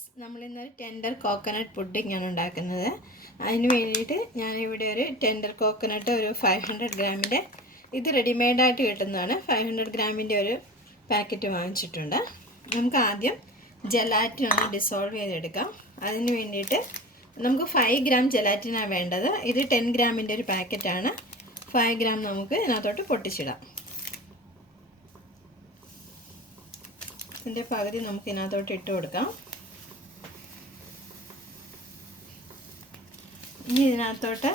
Friends, നമ്മളിന്നൊരു tender coconut pudding ആണ് ഉണ്ടാക്കുന്നത്. അതിന് വേണ്ടിയിട്ട് ഞാനിവിടെ ഒരു ടെൻഡർ കോക്കനട്ട് ഒരു 500 ഗ്രാമിൻ്റെ, ഇത് റെഡിമെയ്ഡായിട്ട് കിട്ടുന്നതാണ്. 500 ഗ്രാമിൻ്റെ ഒരു പാക്കറ്റ് വാങ്ങിച്ചിട്ടുണ്ട്. നമുക്ക് ആദ്യം ജലാറ്റിൻ ഒന്ന് ഡിസോൾവ് ചെയ്തെടുക്കാം. അതിന് വേണ്ടിയിട്ട് നമുക്ക് 5 ഗ്രാം ജലാറ്റിനാണ് വേണ്ടത്. ഇത് 10 ഗ്രാമിൻ്റെ ഒരു പാക്കറ്റാണ്. 5 ഗ്രാം നമുക്ക് ഇതിനകത്തോട്ട് പൊട്ടിച്ചിടാം. ഇതിൻ്റെ പകുതി നമുക്ക് ഇതിനകത്തോട്ട് ഇട്ട് കൊടുക്കാം. ഇനി ഇതിനകത്തോട്ട്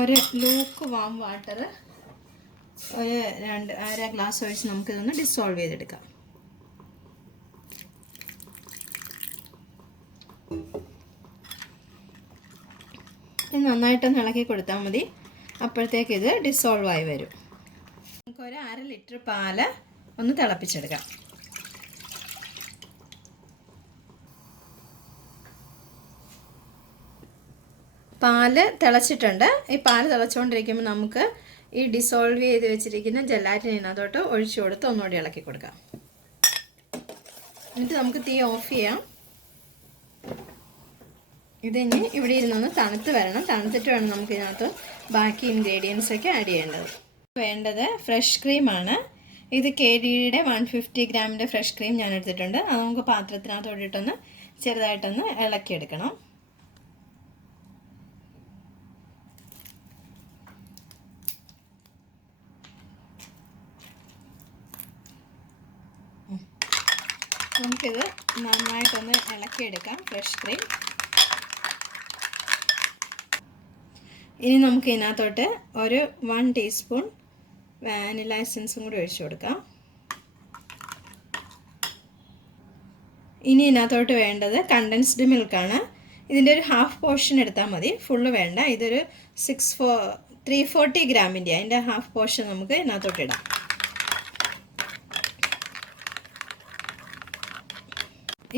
ഒരു ലൂക്ക് വാം വാട്ടർ ഒരു അര ഗ്ലാസ് ഒഴിച്ച് നമുക്കിതൊന്ന് ഡിസോൾവ് ചെയ്തെടുക്കാം. ഇത് നന്നായിട്ടൊന്ന് ഇളക്കി കൊടുത്താൽ മതി. അപ്പോഴത്തേക്ക് ഇത് ഡിസോൾവ് ആയി വരും. നമുക്കൊരു 1/2 ലിറ്റർ പാല് ഒന്ന് തിളപ്പിച്ചെടുക്കാം. പാല് തിളച്ചിട്ടുണ്ട്. ഈ പാല് തിളച്ചുകൊണ്ടിരിക്കുമ്പോൾ നമുക്ക് ഈ ഡിസോൾവ് ചെയ്ത് വെച്ചിരിക്കുന്ന ജലാറ്റിൻ ഇതിനകത്തോട്ട് ഒഴിച്ചു കൊടുത്ത് ഒന്നുകൂടി ഇളക്കി കൊടുക്കാം. എന്നിട്ട് നമുക്ക് തീ ഓഫ് ചെയ്യാം. ഇതിനി ഇവിടെ ഇരുന്നൊന്ന് തണുത്ത് വരണം. തണുത്തിട്ട് വേണം നമുക്ക് ഇതിനകത്ത് ബാക്കി ഇൻഗ്രീഡിയൻസ് ഒക്കെ ആഡ് ചെയ്യേണ്ടത്. വേണ്ടത് ഫ്രഷ് ക്രീമാണ്. ഇത് KDയുടെ 150 ഗ്രാമിൻ്റെ ഫ്രഷ് ക്രീം ഞാൻ എടുത്തിട്ടുണ്ട്. അത് നമുക്ക് പാത്രത്തിനകത്തോട്ടിട്ടൊന്ന് ചെറുതായിട്ടൊന്ന് ഇളക്കിയെടുക്കണം. നമുക്കിത് നന്നായിട്ടൊന്ന് ഇളക്കിയെടുക്കാം ഫ്രഷ് ക്രീം. ഇനി നമുക്ക് ഇതിനകത്തോട്ട് ഒരു 1 ടീസ്പൂൺ വാനില എസൻസും കൂടി ഒഴിച്ചു കൊടുക്കാം. ഇനി ഇതിനകത്തോട്ട് വേണ്ടത് കണ്ടൻസ്ഡ് മിൽക്കാണ്. ഇതിൻ്റെ ഒരു ഹാഫ് പോർഷൻ എടുത്താൽ മതി, ഫുള്ള് വേണ്ട. ഇതൊരു 340 ഗ്രാമിൻ്റെ, അതിൻ്റെ ഹാഫ് പോർഷൻ നമുക്ക് ഇതിനകത്തോട്ട് ഇടാം.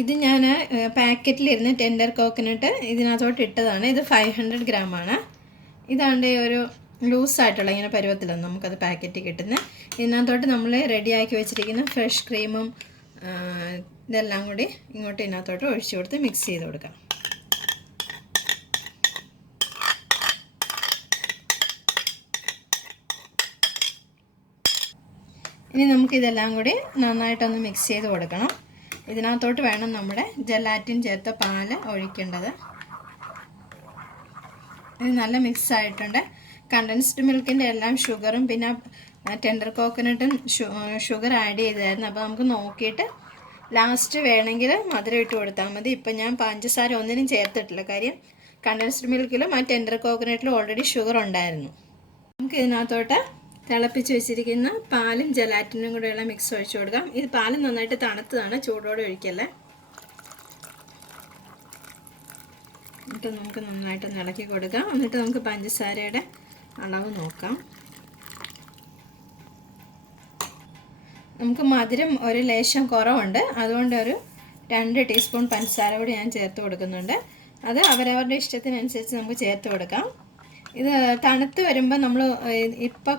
ഇത് ഞാൻ പാക്കറ്റിലിരുന്ന് ടെൻഡർ കോക്കനട്ട് ഇതിനകത്തോട്ട് ഇട്ടതാണ്. ഇത് 500 ഗ്രാമാണ്. ഇതാണ്ട് ഒരു ലൂസായിട്ടുള്ള ഇങ്ങനെ പരുവത്തിലാണ് നമുക്കത് പാക്കറ്റ് കിട്ടുന്നത്. ഇതിനകത്തോട്ട് നമ്മൾ റെഡിയാക്കി വെച്ചിരിക്കുന്ന ഫ്രഷ് ക്രീമും ഇതെല്ലാം കൂടി ഇങ്ങോട്ട് ഇതിനകത്തോട്ട് ഒഴിച്ചു കൊടുത്ത് മിക്സ് ചെയ്ത് കൊടുക്കാം. ഇനി നമുക്കിതെല്ലാം കൂടി നന്നായിട്ടൊന്ന് മിക്സ് ചെയ്ത് കൊടുക്കണം. ഇതിനകത്തോട്ട് വേണം നമ്മുടെ ജലാറ്റിൻ ചേർത്ത പാല് ഒഴിക്കേണ്ടത്. ഇത് നല്ല മിക്സ് ആയിട്ടുണ്ട്. കണ്ടൻസ്ഡ് മിൽക്കിൻ്റെ എല്ലാം ഷുഗറും പിന്നെ ടെൻഡർ കോക്കനട്ടും ഷുഗർ ആഡ് ചെയ്തായിരുന്നു. അപ്പോൾ നമുക്ക് നോക്കിയിട്ട് ലാസ്റ്റ് വേണമെങ്കിൽ മധുരം ഇട്ട് കൊടുത്താൽ മതി. ഇപ്പം ഞാൻ പഞ്ചസാര ഒന്നിനും ചേർത്തിട്ടില്ല. കാര്യം കണ്ടൻസ്ഡ് മിൽക്കിലും ആ ടെൻഡർ കോക്കനട്ടിലും ഓൾറെഡി ഷുഗർ ഉണ്ടായിരുന്നു. നമുക്ക് ഇതിനകത്തോട്ട് തിളപ്പിച്ച് വെച്ചിരിക്കുന്ന പാലും ജലാറ്റിനും കൂടെയുള്ള മിക്സ് ഒഴിച്ചു കൊടുക്കാം. ഇത് പാലും നന്നായിട്ട് തണുത്തതാണ്, ചൂടോടെ ഒഴിക്കല്ലേ. എന്നിട്ട് നമുക്ക് നന്നായിട്ട് ഇളക്കി കൊടുക്കാം. എന്നിട്ട് നമുക്ക് പഞ്ചസാരയുടെ അളവ് നോക്കാം. നമുക്ക് മധുരം ഒരു ലേശം കുറവുണ്ട്, അതുകൊണ്ട് ഒരു 2 ടീസ്പൂൺ പഞ്ചസാര കൂടി ഞാൻ ചേർത്ത് കൊടുക്കുന്നുണ്ട്. അത് അവരവരുടെ ഇഷ്ടത്തിനനുസരിച്ച് നമുക്ക് ചേർത്ത് കൊടുക്കാം. ഇത് തണുത്ത് വരുമ്പോൾ നമ്മൾ ഇപ്പോൾ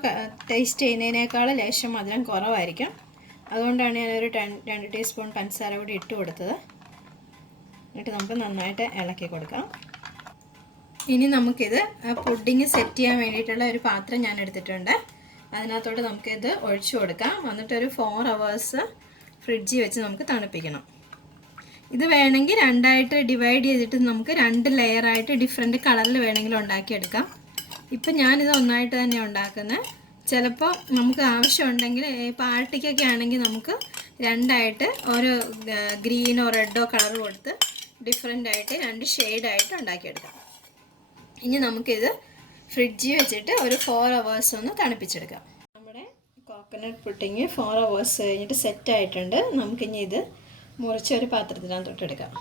ടേസ്റ്റ് ചെയ്യുന്നതിനേക്കാൾ ലേശം മധുരം കുറവായിരിക്കും. അതുകൊണ്ടാണ് ഞാനൊരു 2 ടീസ്പൂൺ പഞ്ചസാര കൂടി ഇട്ട് കൊടുത്തത്. എന്നിട്ട് നമുക്ക് നന്നായിട്ട് ഇളക്കി കൊടുക്കാം. ഇനി നമുക്കിത് പുഡിങ് സെറ്റ് ചെയ്യാൻ വേണ്ടിയിട്ടുള്ള ഒരു പാത്രം ഞാൻ എടുത്തിട്ടുണ്ട്. അതിനകത്തോട്ട് നമുക്കിത് ഒഴിച്ചു കൊടുക്കാം. എന്നിട്ടൊരു 4 hours ഫ്രിഡ്ജിൽ വെച്ച് നമുക്ക് തണുപ്പിക്കണം. ഇത് വേണമെങ്കിൽ 2ആയിട്ട് ഡിവൈഡ് ചെയ്തിട്ട് നമുക്ക് 2 ലെയറായിട്ട് ഡിഫറെൻറ്റ് കളറിൽ വേണമെങ്കിൽ ഉണ്ടാക്കിയെടുക്കാം. ഇപ്പം ഞാനിത് ഒന്നായിട്ട് തന്നെ ഉണ്ടാക്കുന്നത്. ചിലപ്പോൾ നമുക്ക് ആവശ്യമുണ്ടെങ്കിൽ പാർട്ടിക്കൊക്കെ ആണെങ്കിൽ നമുക്ക് 2ആയിട്ട് ഒരു ഗ്രീനോ റെഡോ കളർ കൊടുത്ത് ഡിഫറെൻ്റായിട്ട് 2 ഷെയ്ഡായിട്ട് ഉണ്ടാക്കിയെടുക്കാം. ഇനി നമുക്കിത് ഫ്രിഡ്ജിൽ വെച്ചിട്ട് ഒരു 4 hours ഒന്ന് തണുപ്പിച്ചെടുക്കാം. നമ്മുടെ കോക്കനട്ട് പുഡിങ് 4 hours കഴിഞ്ഞിട്ട് സെറ്റായിട്ടുണ്ട്. നമുക്കിനി ഇത് മുറിച്ചൊരു പാത്രത്തിനകത്തോട്ട് എടുക്കാം.